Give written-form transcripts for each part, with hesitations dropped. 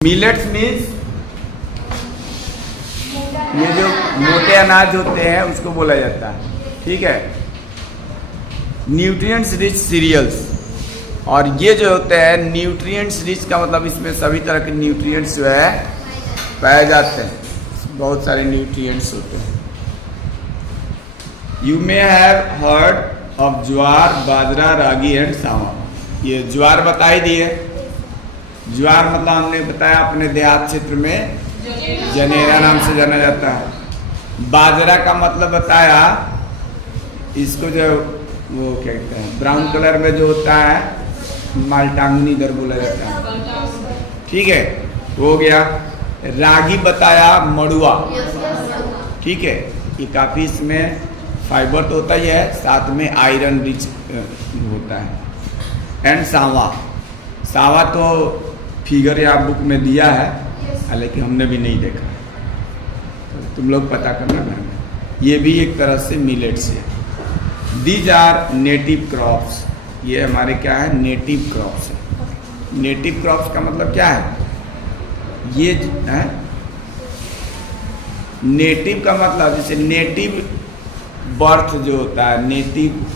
Millets means ये जो मोटे अनाज होते हैं उसको बोला जाता है, ठीक है। न्यूट्रिएंट्स रिच सीरियल्स, और ये जो होते हैं न्यूट्रिएंट्स रिच का मतलब इसमें सभी तरह के न्यूट्रिएंट्स जो है पाए जाते हैं, बहुत सारे न्यूट्रिएंट्स होते हैं। You may have heard of jowar, bajra, ragi and सावा। ये ज्वार बता ही दिए। ज्वार मतलब हमने बताया अपने देहात क्षेत्र में जनेरा नाम से जाना जाता है। बाजरा का मतलब बताया, इसको जो वो क्या कहते हैं ब्राउन कलर में जो होता है माल्टांगनी दर बोला जाता है, ठीक है, हो गया। रागी बताया, मड़ुआ, ठीक है, ये काफ़ी इसमें फाइबर तो होता ही है, साथ में आयरन रिच होता है। एंड सावा, सावा तो फिगर या बुक में दिया है, हालांकि हमने भी नहीं देखा है, तो तुम लोग पता करना है। ये भी एक तरह से मिलेट्स है। दीज आर नेटिव क्रॉप्स, ये हमारे क्या है नेटिव क्रॉप्स है। नेटिव क्रॉप्स का मतलब क्या है, ये है नेटिव का मतलब जैसे नेटिव बर्थ जो होता है, नेटिव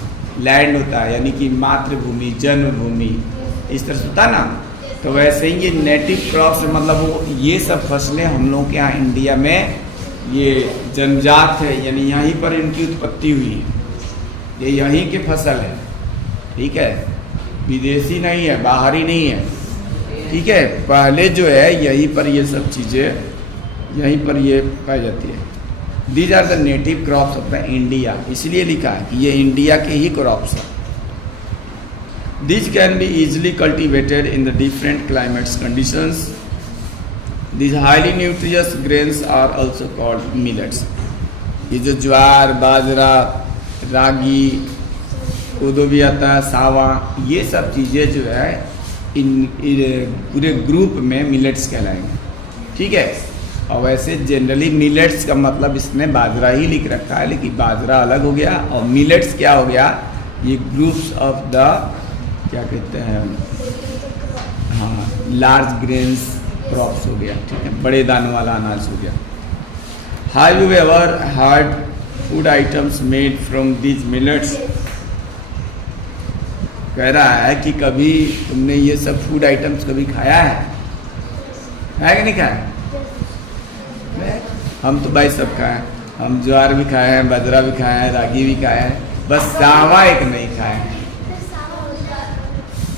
लैंड होता है, यानी कि मातृभूमि, जन्मभूमि, इस तरह से होता है ना। तो वैसे ही ये नेटिव क्रॉप्स मतलब वो ये सब फसलें हम लोग के यहाँ इंडिया में ये जन्मजात है, यानी यहीं पर इनकी उत्पत्ति हुई है, ये यहीं के फसल है, ठीक है, विदेशी नहीं है, बाहरी नहीं है, ठीक है। पहले जो है यहीं पर ये सब चीज़ें यहीं पर ये पाई जाती है। These are the native crops of the India, इसलिए लिखा है कि ये इंडिया के ही क्रॉप्स हैं। These can be easily cultivated in the different climates conditions. These highly nutritious grains are also called millets. ये जो ज्वार, बाजरा, रागी, कोदो भी आता है, सावा, ये सब चीज़ें जो है इन पूरे ग्रुप में मिलेट्स कहलाएंगे, ठीक है। और वैसे जनरली मिलेट्स का मतलब इसमें बाजरा ही लिख रखा है, लेकिन बाजरा अलग हो गया और मिलेट्स क्या हो गया, ये ग्रुप्स ऑफ द क्या कहते हैं, हाँ, लार्ज ग्रेन्स क्रॉप्स हो गया, ठीक है, बड़े दानों वाला अनाज हो गया। Have you ever heard food items made from these millets, कह रहा है कि कभी तुमने ये सब फूड आइटम्स कभी खाया है कि नहीं खाया? हम तो भाई सब खाए हैं, हम ज्वार भी खाए हैं, बाजरा भी खाए हैं, रागी भी खाए हैं, बस सावा एक नहीं खाए हैं।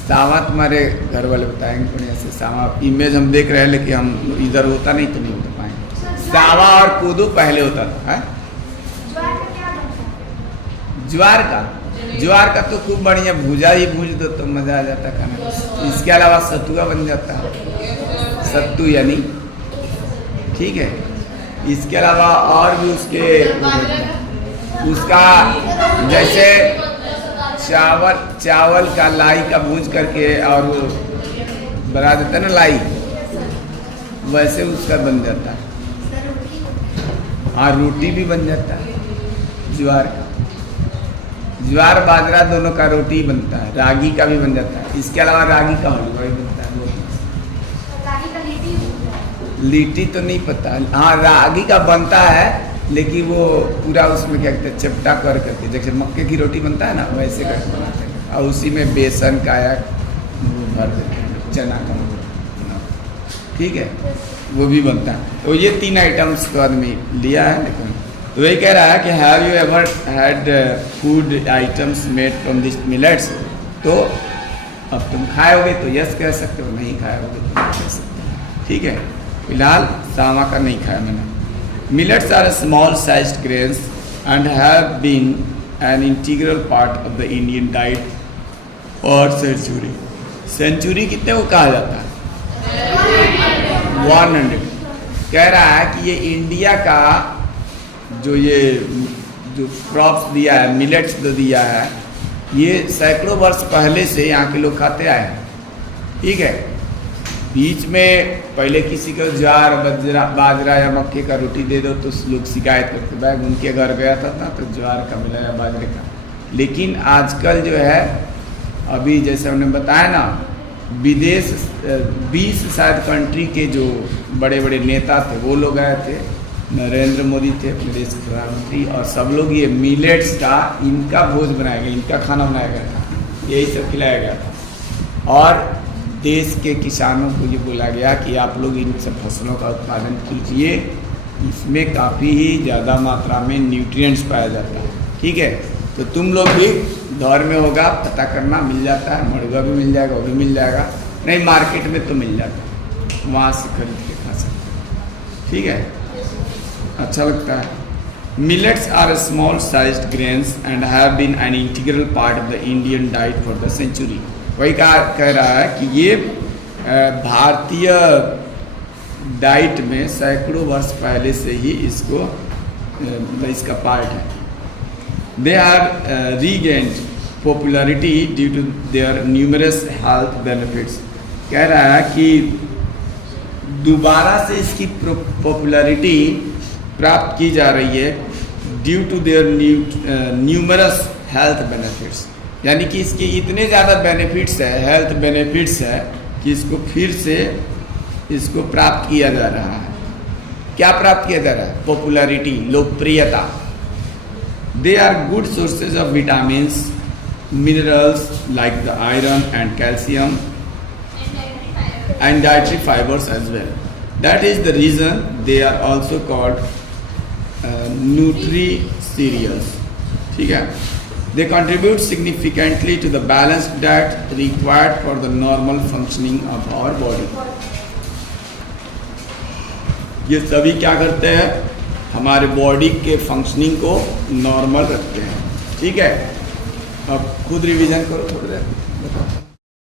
सावा तुम्हारे घर वाले बताएंगे बढ़िया से, सावा इमेज हम देख रहे हैं, लेकिन हम इधर होता नहीं तो नहीं होता पाएंगे। सावा और कोदो पहले होता था, है? ज्वार का तो खूब बढ़िया भूजा ही भूज दो तो मजा आ जाता खाने। इसके अलावा सतुआ बन जाता है, सत्तू यानी, ठीक है। इसके अलावा और भी उसका जैसे चावल का लाई का भूज करके और वो बना देता है ना लाई, वैसे उसका बन जाता है। हाँ, रोटी भी बन जाता है ज्वार का, ज्वार बाजरा दोनों का रोटी बनता है, रागी का भी बन जाता है। इसके अलावा रागी का हलवा भी बनता है। लीटी तो नहीं पता, हाँ रागी का बनता है, लेकिन वो पूरा उसमें क्या कहते हैं चपटा कर करके, जैसे मक्के की रोटी बनता है ना वैसे करके बनाते हैं, और उसी में बेसन का या भर देते हैं, चना का, ठीक है, वो भी बनता है। तो ये 3 आइटम्स को आदमी लिया है। लेकिन तो वही कह रहा है कि have you ever had food items made from this millets, तो अब तुम खाए होगे तो यस कह सकते हो, नहीं खाए होगे तो नहीं कह सकते, ठीक है। फिलहाल सावा का नहीं खाया मैंने। Millets are small sized grains and have been an integral part of the Indian diet for century. Century कितने को कहा जाता है? 100। कह रहा है कि ये इंडिया का जो क्रॉप्स दिया है, मिलेट्स जो दिया है, ये सैकड़ों वर्ष पहले से यहाँ के लोग खाते आए हैं, ठीक है। बीच में पहले किसी को ज्वार, बाजरा या मक्के का रोटी दे दो तो लोग शिकायत करते, भाई उनके घर गया था ना तो ज्वार का मिला या बाजरे का। लेकिन आजकल जो है अभी जैसे हमने बताया ना विदेश 20 शायद कंट्री के जो बड़े बड़े नेता थे वो लोग आए थे। नरेंद्र मोदी थे अपने देश के प्रधानमंत्री, और सब लोग ये मिलेट्स का इनका भोज बनाया गया, इनका खाना बनाया गया था, यही सब खिलाया गया था। और देश के किसानों को ये बोला गया कि आप लोग इन सब फसलों का उत्पादन कीजिए, इसमें काफ़ी ही ज़्यादा मात्रा में न्यूट्रिएंट्स पाया जाता है। ठीक है, तो तुम लोग भी दौर में होगा, पता करना, मिल जाता है, मड़ुआ भी मिल जाएगा, वो भी मिल जाएगा, नहीं मार्केट में तो मिल जाता है, वहाँ से खरीद के खा सकते हैं। ठीक है, अच्छा लगता है। Millets are small sized grains and have been an integral part of the Indian diet for the century. वही कह रहा है कि ये भारतीय डाइट में सैकड़ों वर्ष पहले से ही इसका पार्ट है। They are regained popularity due to their numerous health benefits. कह रहा है कि दोबारा से इसकी पॉपुलैरिटी प्राप्त की जा रही है due to their numerous health benefits, यानी कि इसके इतने ज़्यादा बेनिफिट्स है, हेल्थ बेनिफिट्स है, कि इसको फिर से इसको प्राप्त किया जा रहा है। क्या प्राप्त किया जा रहा है? पॉपुलैरिटी, लोकप्रियता। They are good sources of vitamins, minerals like the iron and calcium and dietary fibers as well. That is the reason they are also called nutri cereals. ठीक है, they contribute significantly to the balanced diet required for the normal functioning of our body. ये सभी क्या करते हैं? हमारे body के functioning को नॉर्मल रखते हैं। ठीक है, अब खुद रिवीजन करो थोड़ी देर, बताओ।